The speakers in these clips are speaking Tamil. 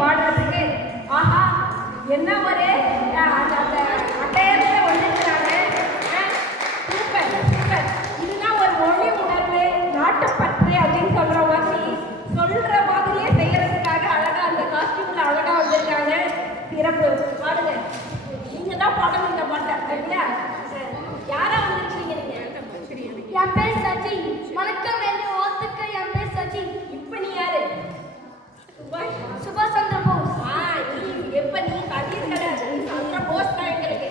பாடுறதுக்கு. ஆஹா, என்ன ஒரு அட்டையத்தில் வந்துருக்கிறாங்க. Super super. இதுதான் ஒரு மொழி உணர்வு, நாட்டுப்பற்று அப்படின்னு சொல்ற மாதிரி, சொல்ற மாதிரியே செய்யறதுக்காக அழகா அந்த காஸ்டியூம்ல அழகா வந்திருக்காங்க. சிறப்பு. பாடுங்க, நீங்க தான் பாடணும் இந்த பாட்டை இல்லையா? யாரா வந்திருக்கீங்க நீங்க? என் பேர் சச்சி. வணக்கம், என்னை வாழ்த்துக்க. என் பேர் சச்சி. இப்ப நீ யாரு? சுபாஷ் சந்திர போஸ். எப்ப நீ கதிர் கிடையாது, சந்திர போஸ் தான் எங்களுக்கு.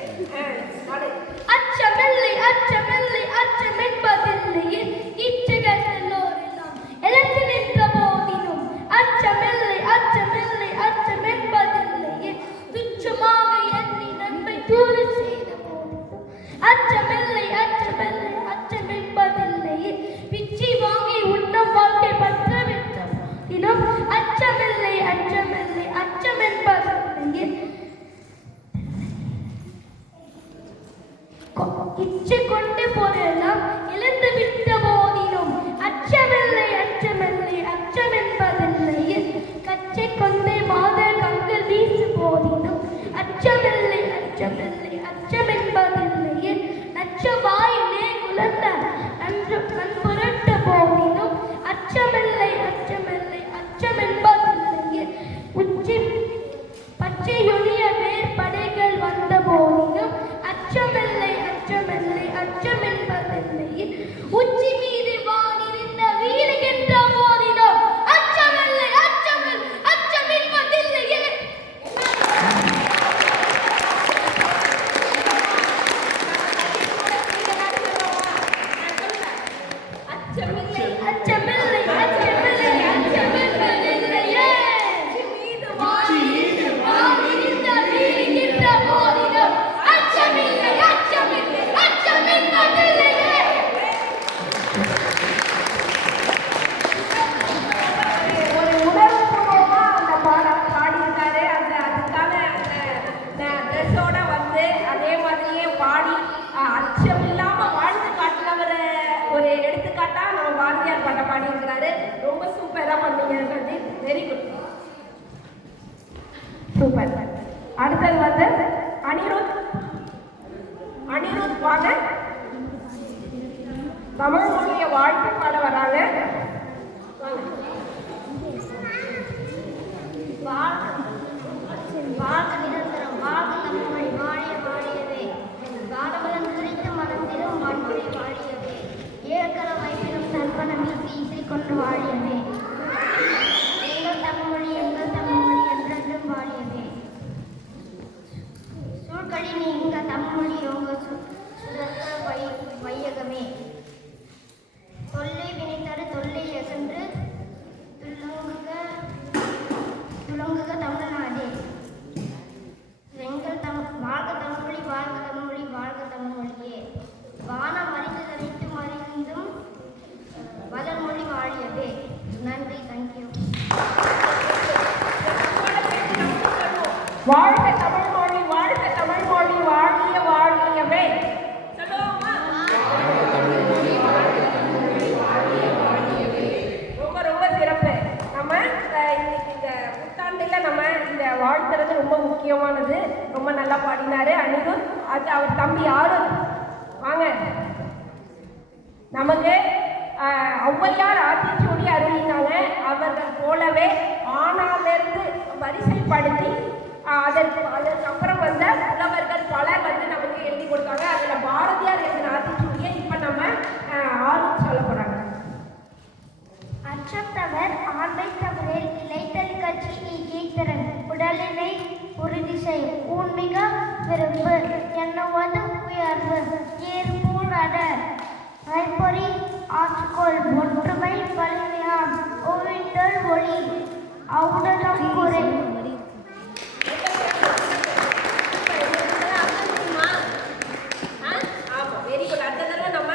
அச்சமில்லை அச்சமில்லை அச்சமென்பதில்லையே இச்சகத்தெல்லோரெல்லாம் எழுந்து நின்ற போதினும் அச்சமில்லை அச்சமில்லை அச்சமென்பதில்லையே துச்சமாக எண்ணி நன்மை தூறு செய்த போதினும் அச்சமில்லை அச்சமில்லை அச்சமென்பதில்லையே பிச்சை வாங்கி உண்ணம் வாழ்க்கை பற்ற வென்ற போதினும் அச்சமில்லை அச்சமில்லை அச்சமென்பதில்லையே இச்சை கொண்டு போதெல்லாம் இழந்து விட்ட போதிலும் அச்சமில்லை அச்சமில்லை அச்சமென்பதில்லையே கச்சை கொண்டே மாத கண்கள் வீசு போதிலும் அச்சமில்லை அச்சமில்லை அச்சமென்பதில்லையே நச்ச வாயிலே குழந்த நன்று கண் புரட்ட போதிலும் அச்சமில்லை அச்சமில்லை அச்சமென்பதில்லையே உச்சி பச்சையொழிய வேற்படைகள் வந்த போதிலும் அச்சமில்லை அச்சமில்லை அச்சமென்பதில்லையே உச்சி மீது வானிருந்த வீடு என்ற போதிலும் அச்சமில்லை அச்சமில் அச்சமென்பதில்லையே. அச்சமில்லை அச்சமில்லை அச்சமில்லை அச்சமென்பதில்லையே உச்சி மீது வானிருந்த வீடு என்ற போதிலும் அச்சமில்லை அச்சமில்லை அச்சமென்பதில்லையே. ஒரு உணர்வுபூர்வமா அந்த பாடம் பாடியிருக்காரு. அதுக்கான அந்த ட்ரெஸ்ஸோட வந்து அதே மாதிரியே பாடி அச்சம் இல்லாம வாழ்ந்து காட்டினவரை ஒரு எடுத்துக்காட்டா நம்ம பாரதியார் பாட்டை பாடியிருக்கிறாரு. ரொம்ப சூப்பரா பண்ணீங்க சஜித், வெரி குட், சூப்பர். அடுத்தது வந்து அனிருத். அனிருத் வாங்க, தமிழ் மொழியை வாழ்த்து பாட வராங்க. வாழ்க நிரந்தரம் வாழ்க தமிழ்மொழி வாழிய வாழியவே வாடவளம் குறித்து மனத்திலும் வான்மொழி வாழியவே ஏற்கல வைப்பிலும் தர்ப்பணம் வீசி இசை கொண்டு வாழியவே எங்கள் தமிழ்மொழி என்றென்றும் வாழியவே சூழ்கழி நீங்க தமிழ்மொழி யோங்க சுதர்க்க வையகமே தொல்லை வினைத்தரு தொல்லை எசன்று துலங்குக தமிழ்நாடே எங்கள் வாழ்க தமிழ்மொழி வாழ்க தமிழ்மொழி வாழ்க தமிழ்மொழியே வானம் அறிந்து தனித்து மறைந்தும் வளர்மொழி வாழியவே. நன்றி, தேங்க்யூ. வாழ்க தமிழ்மொழி வாழ்க தமிழ்மொழி வாழிய வாழியவே. ரொம்ப ரொம்ப சிறப்பு. நம்ம இன்னைக்கு இந்த புத்தாண்டுல நம்ம இந்த வாழ்த்துறது ரொம்ப முக்கியமானது. ரொம்ப நல்லா பாடினாரு அனிருத். அது அவர் தம்பி ஆருத் வாங்க. நமக்கு ஔவையார் ஆத்திச்சூடி அருளினாங்க. அவர்கள் போலவே ஆனாலிருந்து வரிசைப்படுத்தி அதற்கப்புறம் வந்த புலவர்கள் பலர் வந்து நமக்கு எழுதி கொடுத்தாங்க. அதில் பாரதியார் எழுதின ஆத்திச்சூடியை இப்போ நம்ம ஆர்வம் சொல்ல போகிறாங்க. அச்சத்தவர் ஆண்மை தவறில் இளைத்தல் கட்சி ஈகேத்திறன் உடலினை உறுதி செய்யும் ஊன்மிக விரும்பு என்னுவது உயர்வு ஏற்பூர் அடர் ஐப்பொறி ஆற்றுக்கோள் ஒற்றுமை வலிமையாம் ஒவிட்டல் ஒளி அவுடலம் குறை. Very good. அடுத்த தடவை நம்ம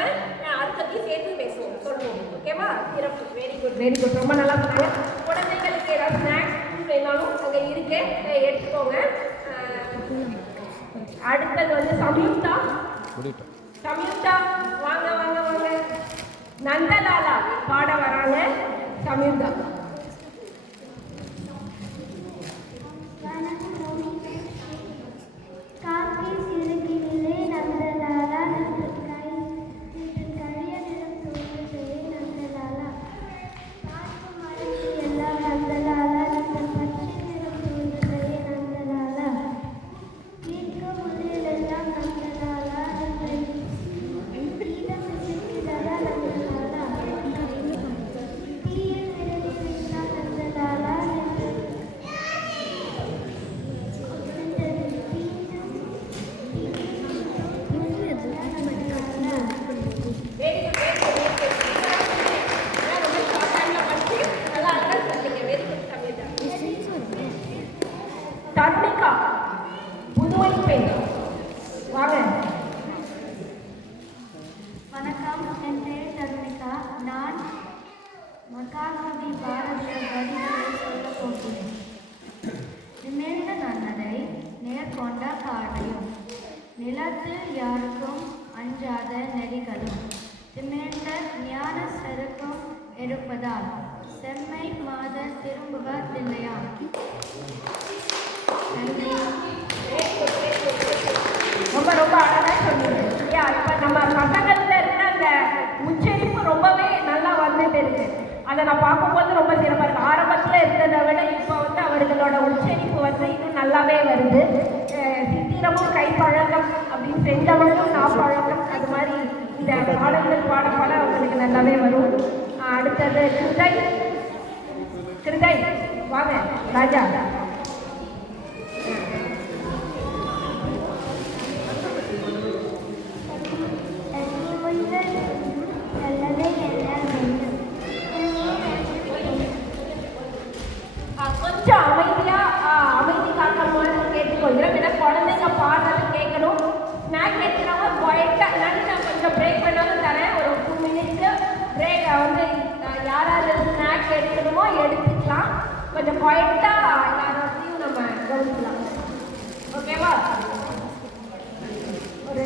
அடுத்ததையும் சேர்த்து பேசுவோம், சொல்லுவோம். ஓகேவா? சிறப்பு. Very good very good. ரொம்ப நல்லா சொன்னாங்க. குழந்தைகளுக்கு ஏதாவது ஸ்நாக்ஸ் வேணாலும் அங்கே இருக்கு, எடுத்துக்கோங்க. அடுத்தது வந்து சம்யுக்தா. சம்யுக்தா வாங்க வாங்க வாங்க. நந்தலாலா பாட வராங்க. சம்யுக்தா திரும்புக இல்லையா? நன்றி. ரொம்ப ரொம்ப அழகா சொன்னீங்க இல்லையா? இப்போ நம்ம பசங்கள்ல இருக்கிற அந்த உச்சரிப்பு ரொம்பவே நல்லா வந்துட்டு இருக்கு. அதை நான் பார்க்கும்போது ரொம்ப சிறப்பாக இருக்கு. ஆரம்பத்தில் இருந்ததை விட இப்போ வந்து அவர்களோட உச்சரிப்பு வந்து இன்னும் நல்லாவே வருது. சித்திரமும் கைப்பழக்கம் அப்படின்னு செஞ்சவங்களும் நாப்பழக்கம் அது மாதிரி இந்த பாடல்கள் பாட பாட அவங்களுக்கு நல்லாவே வரும். அடுத்தது கிருதை வாங்க ராஜா. கொஞ்சம் அமைதி காக்கணும்னு கேட்டுக்கொள்கிறோம். ஏன்னா குழந்தைங்க பாடுறது கேட்கணும். ஸ்நாக் கேட்கிறவங்க குவைட்டாக இல்லைன்னு நான் கொஞ்சம் பிரேக் பண்ணாலும் தரேன். ஒரு 2 minutes பிரேக் வந்து யாராவது ஸ்நாக் எடுக்கணுமோ எடுத்துக்கலாம். கொஞ்சம் குவைட்டாக எல்லாரையும் நம்ம கவனிக்கலாம். ஓகேவா? ஒரு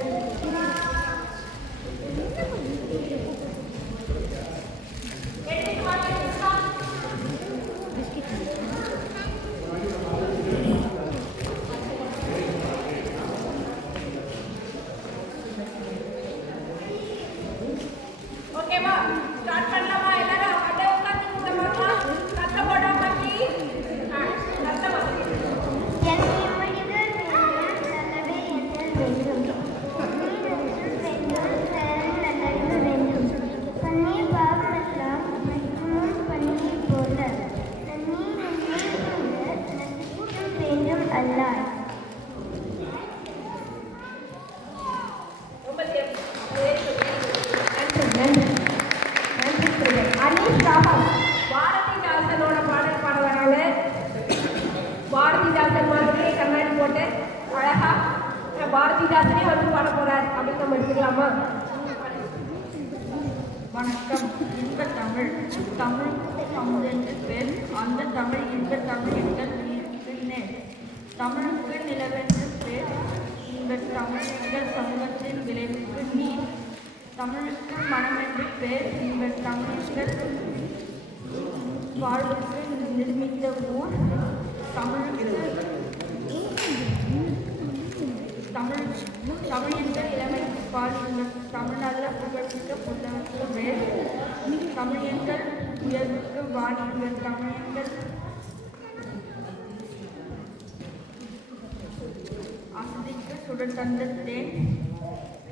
ஓகேவா? ஸ்டார்ட் பண்ணலாமா? எல்லாரும் அப்படியே உட்கார்ந்துக்கோங்க. சத்தம் போடாம சத்தமா பாரதிதாசனோட பாடல் பாட வராங்க. பாரதிதாசன் மாதிரியே கண்ணாடி போட்டு அழகா பாரதிதாசனே வந்து பாட போறார் அப்படின்னு நம்ம எடுத்துக்கலாமா? வணக்கம். இன்பத் தமிழ். தமிழ் சமுதென்று பேர். அந்த தமிழ் இன்பத் தமிழ் எங்கள் உயிருக்கு நேர். தமிழுக்கு நிலவென்று பேர். இன்பத் தமிழ் எங்கள் சமூகத்தின் விளைவுக்கு நீர். தமிழுக்கு மனமென்று பேர். இன்பத் தமிழ் எங்கள் வாழ்வுக்கு நிர்மித்த ஊர். தமிழ் என்ற இளமைக்கு பால். இன்பத் தமிழ் நல்ல புகழ்மிக்க புத்தகத்துக்கு பேர். தமிழ் எங்கள் உயர்வுக்கு வாடி. இன்பத் தமிழ் எங்கள் அசதிக்கு சுடர் தந்த தேன்.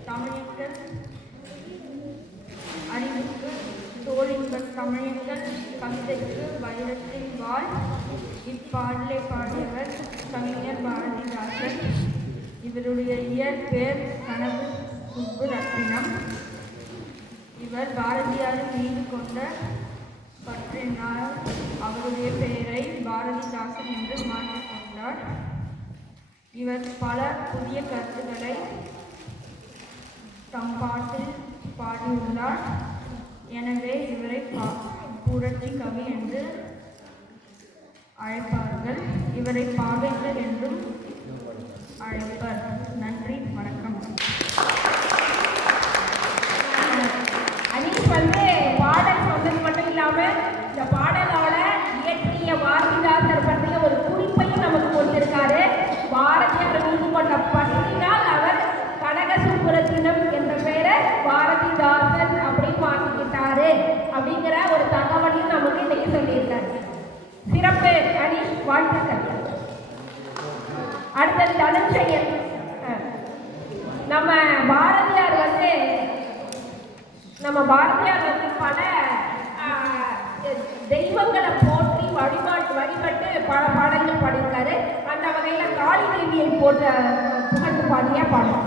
தமிழ் எங்கள் அறிவுக்கு தோல். இன்பத் தமிழ் எங்கள் கவிதைக்கு வைரத்தின் வாள். இப்பாடலை பாடியவர் கவிஞர் பாரதிதாசன். இவருடைய இயற்பெயர் கனவு சுப்புரத்தினம். இவர் பாரதியாரின் மீது கொண்ட பற்றினால் அவருடைய பெயரை பாரதிதாசன் என்று மாற்றிக்கொண்டார். இவர் பல புதிய கருத்துக்களை தம் பாட்டில் பாடியுள்ளார். எனவே இவரை புரட்சி கவி என்று அழைப்பார்கள். இவரை பாவேந்தர் என்றும் அழைப்பர். நன்றி, வணக்கம். அனீஸ் வந்து பாடல் சொன்னது மட்டும் இல்லாமல் இந்த பாடலோட இயற்றிய பாரதிதாசர் பற்றிய ஒரு குறிப்பையும் நமக்கு கொடுத்திருக்காரு. பாரதியார் மீது கொண்ட பற்றினால் அவர் கனகசுப்புரத்தினம் என்ற பெயரை பாரதிதாசன் அப்படின்னு மாற்றிக்கிட்டாரு அப்படிங்கிற ஒரு தகவலையும் நமக்கு இன்னைக்கு சொல்லியிருக்காரு. சிறப்பு அனீஸ், வாழ்த்துக்கள். அடுத்தது தனஞ்செயல். நம்ம பாரதியார் வந்து பல தெய்வங்களை போற்றி வழிபட்டு பல பாடல்கள் பாடியிருக்காரு. அந்த வகையில் காளி தேவியை போட்ட புகழ்ந்து பாடிய பாடல்.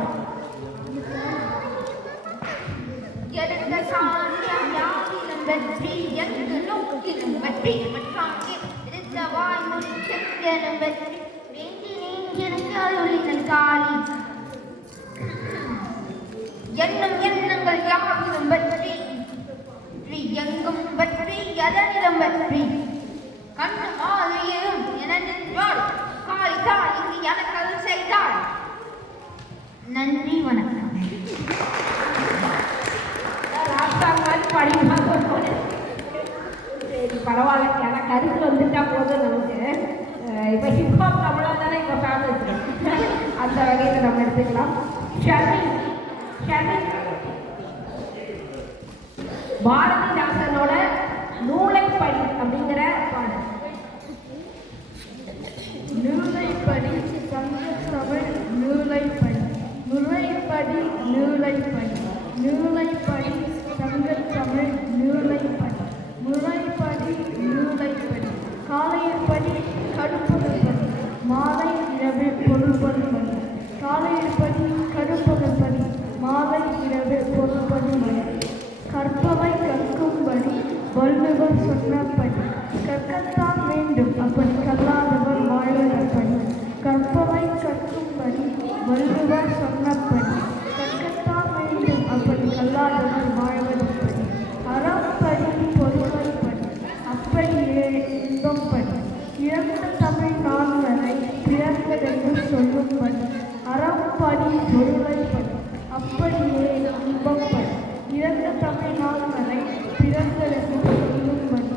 எண்ணம் எண்ணங்கள் யாவிலும் பற்றி எங்கும் பற்றி எதனிடம் பற்றி கண்ணு மாதிரியும் என நின்றாள் காய் தாய் இங்கு எனக்கு செய்தாள். நன்றி, வணக்கம். ராஜா மாதிரி பாடி சரி பரவாயில்ல, ஏன்னா கருத்து வந்துட்டா போதும் நமக்கு. இப்போ ஹிப்ஹாப் தமிழாக தானே இப்போ ஃபேமஸ், அந்த வகையில் நம்ம எடுத்துக்கலாம். ஷர்மின் ஷர்மின் பாரதிதாசனோட நூலைப்படி அப்படிங்கிற பாடல். நூலைப்படி சங்கத்தமிழ் நூலைப்படி முறைப்படி நூலைப்படி நூலைப்படி சங்கத்தமிழ் நூலைப்படி முறைப்படி நூலைப்படி காலையப்படி கடுப்பகப்படி மாலை இரவு பொருள்படுபடி காலையப்படி கடுப்பகப்படி மாலை இரவு பொருள்படுபடி கற்பவை கற்கும்படி வள்ளுவர் சொன்னபடி கற்கத்தான் வேண்டும் அப்படி கல்லாதவர் வாழ்வதப்படி கற்பவை கற்கும்படி வள்ளுவர் சொன்னபடி கற்கத்தான் வேண்டும் அப்படி கல்லாதவர் வாழ்வதப்படி அறப்படி பொருளைப்படி அப்படியே இன்பம்படி இறந்த தமிழ் நான்வரை பிறந்ததென்று சொல்லும்படி அறப்படி பொருளைப்படி அப்படியே இன்பம்படி இறந்த தமிழ் நான்வரை பிறந்ததென்று சொல்லும்படி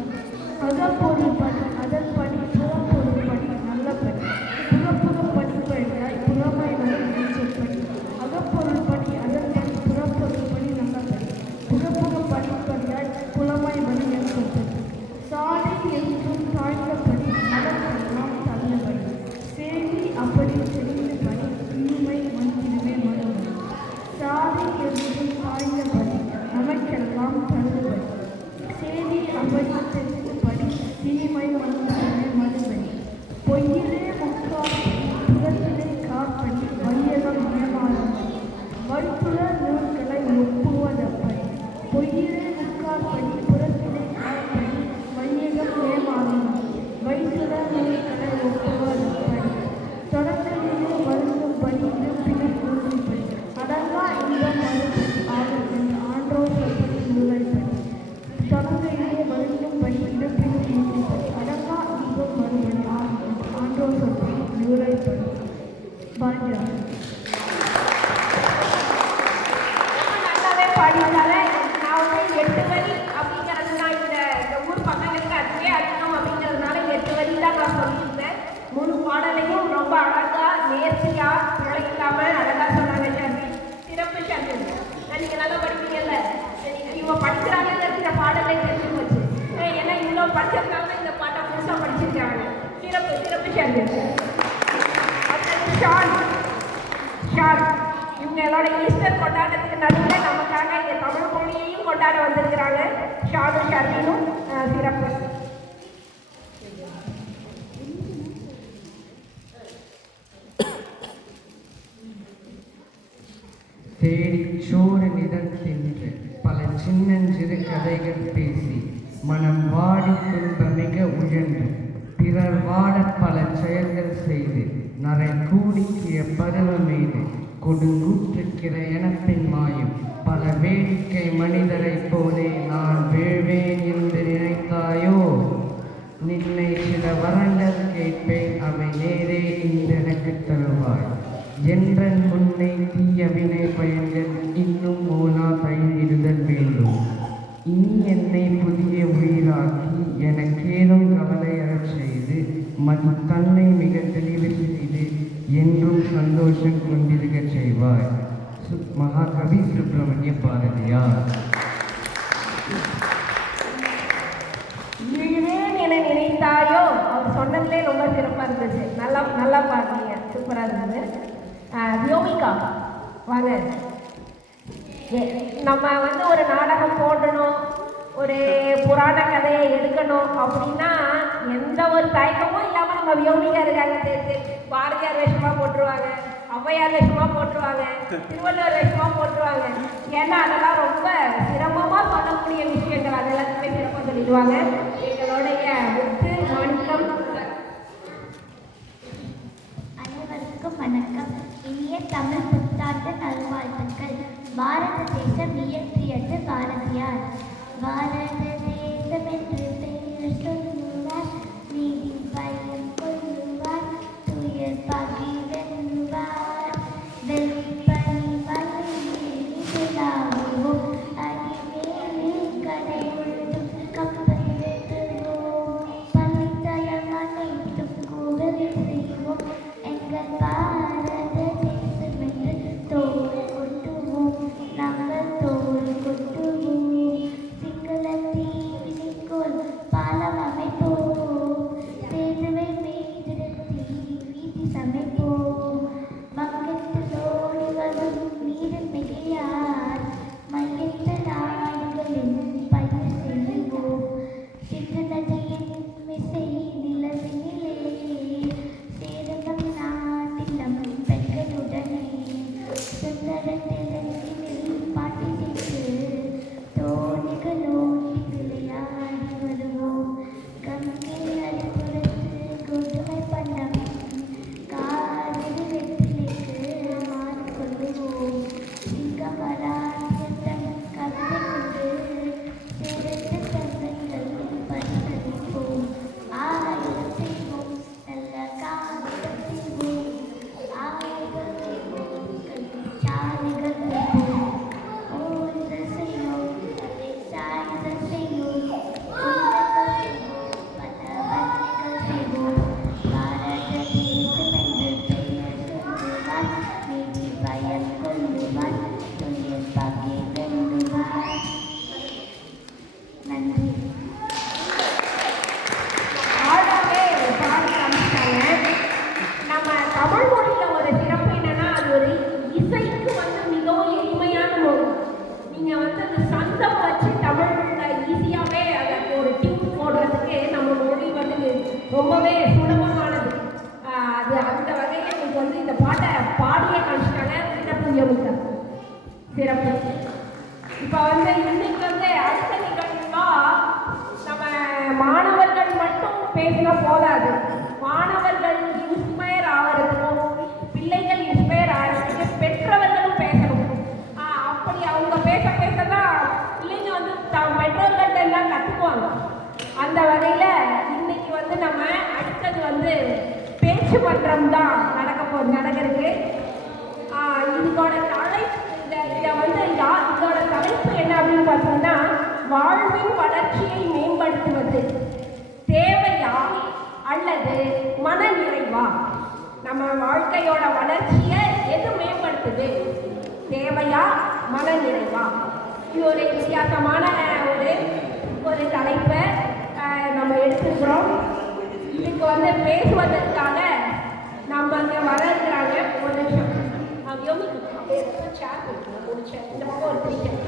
அகப்பொருள்படி அதன்படி புறப்பொருள்படி நல்லபடி புறப்புற படிப்படியாய் புறமை வரும் சொற்படி அகப்பொருள்படி அதன்படி புறப்பொருள்படி நல்லபடி புறப்புற படிப்படியாய் புலமை வரும் சொற்படி சாதி என்றும் தாழ்ந்தபடி அதற்கெல்லாம் தள்ளுபடி செய்தி அப்படி தெரிந்தபடி தீமை மன்னிடுவே மறுபடி சாதி என்றும் தாழ்ந்தபடி நமக்கெல்லாம் தள்ளுபடி செய்தி அப்படி தெரிந்தபடி தீமை மன்னிடுவே மறுபடி பொய்யிலே முக்காப்படி புறத்திலே காப்படி வையகம் ஏமாறும்படி வழிப்புற நூல்களை ஒப்புவதப்படி பொய்யிலே முக்காப்படி புறத்திலே காப்படி வையகம் ஏமாறும்படி வைப்புற நூல்களை ஒப்புவதப்படி தொடர்ச்சியிலே வருந்தும்படி இருப்பினும் உறுதிப்படி அடங்கா இன்பம் மறுபடி ஆகும் ஆன்றோர் சொல்படி நூலைப்படி தொடர்ச்சியிலே வருந்தும்படி இருப்பினும் உறுதிப்படி அடங்கா இன்பம் மறுபடி ஆகும் ஆன்றோர் சொல்படி நூலைப்படி. பாரதியார் நல்லாவே பாடினாலே. நான் வந்து 8 வரி அப்படிங்கிறதுனா இந்த ஊர் பக்கங்களுக்கு அதுவே அதிகம் அப்படிங்கிறதுனால 8 வரி தான் நான் சொல்லியிருந்தேன். 3 பாடலையும் ரொம்ப அழகா நேர்த்தியா பிழை இல்லாம அழகா சொன்னாங்க. ஷர்மின் சிறப்பு. ஷர்மின் நீங்கள் நல்லா படிப்பீங்கல்ல, இவங்க படிக்கிறாங்கிறது இந்த பாடலை தெரிஞ்சு போச்சு. ஏன்னா இவ்வளோ படிச்சிருக்காங்க, இந்த பாட்டை புதுசாக படிச்சிருக்காங்க. சிறப்பு சிறப்பு ஷர்மின். அடுத்தது ஷான். இவங்களோட ஈஸ்டர் கொண்டாட்டத்துக்கு நடுவில் நமக்காக இங்கே தமிழ் மொழியையும் கொண்டாட வந்திருக்கிறாங்க. ஷானும் ஷர்மினும் சிறப்பு. தேடிச்சோறு நிதத்தின்று பல சின்னஞ்சிறு கதைகள் பேசி மனம் வாடி துன்ப மிக உழன்று பிறர் வாட பல செயல்கள் செய்து நரை கூடிக்கிய பருவமீது கொடுங்கூற்றுக்கிற எனப்பின் மாயும் பல வேடிக்கை மனிதரைப் போலே நான் வீழ்வேன் என்று நினைத்தாயோ? நின்னை சில வரங்கள் கேட்பேன், அவை நேரே இன்றெனக்கு தருவாய் என்றன் முன்னை தீய வினை பயன்கள் இன்னும் மோனா பயனிடுதல் வேண்டும். இனி என்னை புதிய உயிராக்கி எனக்கேதும் கவலையறச் செய்து தன்னை மிக தெளிவு செய்து என்றும் சந்தோஷம் கொண்டிருக்கச் செய்வாய். மகாகவி சுப்பிரமணிய பாரதியார். என நினைத்தாயோ அவர் சொன்னதுலே ரொம்ப சிறப்பாக இருந்துச்சு. நல்லா பாடுறீங்க, சூப்பராக இருந்தது. வியோமிகா வாங்க. நம்ம வந்து ஒரு நாடகம் போடணும், ஒரு புராண கதையை எடுக்கணும் அப்படின்னா எந்த ஒரு தயக்கமும் இல்லாமல் நம்ம வியோமிகா இருக்காங்க. பாரதியார் வேஷமாக போட்டுருவாங்க, ஔவையார் வேஷமாக போட்டுருவாங்க, திருவள்ளுவர் வேஷமாக போட்டுருவாங்க. ஏன்னா அதெல்லாம் ரொம்ப சிரமமாக சொல்லக்கூடிய விஷயங்கள், அது எல்லாத்துக்குமே சிறப்பாக சொல்லிடுவாங்க. எங்களுடைய முத்து மாணிக்கம். அனைவருக்கும் வணக்கம். இனிய தமிழ் புத்தாண்டு நல்வாழ்த்துக்கள். பாரத தேசம் இயற்றியது பாரதியார். பாரத தேசம் என்று பெயர் சொல்லுவார், நீதி பயம் கொள்ளுவார், துயர் பகை வெல்லுவார். வெள்ளிப்பனி வலையிலாகவும் அடிமேலே கடை முழுதும் கப்பல் வெட்டுவோம். ரொம்பவே சுலபமானது. அது அந்த வகையில் இன்னைக்கு வந்து இந்த பாட்டை பாடியே காமிச்சிட்டாங்க. சிறப்பு யோகிதா, சிறப்பு. இப்போ வந்து இன்னைக்கு வந்து அடுத்த நிகழ்வுனா நம்ம மாணவர்கள் மட்டும் பேசினா போதாது. மாணவர்கள் இன்ஸ்பயர் ஆகிறதுக்கும் பிள்ளைகள் இன்ஸ்பயர் ஆகிறதுக்கு பெற்றவர்களும் பேசணும். அப்படி அவங்க பேச பேச தான் பிள்ளைங்க வந்து பெற்றோர்கள்ட்ட எல்லாம் கற்றுக்குவாங்க. அந்த வகையில் இன்னைக்கு வந்து நம்ம அடுத்தது வந்து பேச்சு மன்றம் தான் நடக்கிறது. இதோட தலைப்பு இதை வந்து இதோட தலைப்பு என்ன அப்படின்னு பார்த்தோம்னா, வாழ்வின் வளர்ச்சியை மேம்படுத்துவது தேவையா அல்லது மன நிறைவா? நம்ம வாழ்க்கையோட வளர்ச்சியை எது மேம்படுத்துது, தேவையா மன நிறைவா? இது ஒரு வித்தியாசமான ஒரு தலைப்பை நம்ம எடுத்துக்கிறோம். இதுக்கு வந்து பேசுவதற்காக நம்ம அங்கே வர இருக்கிறாங்க. ஒரு நிமிஷம் இந்த பக்கம் ஒரு டீச்சர்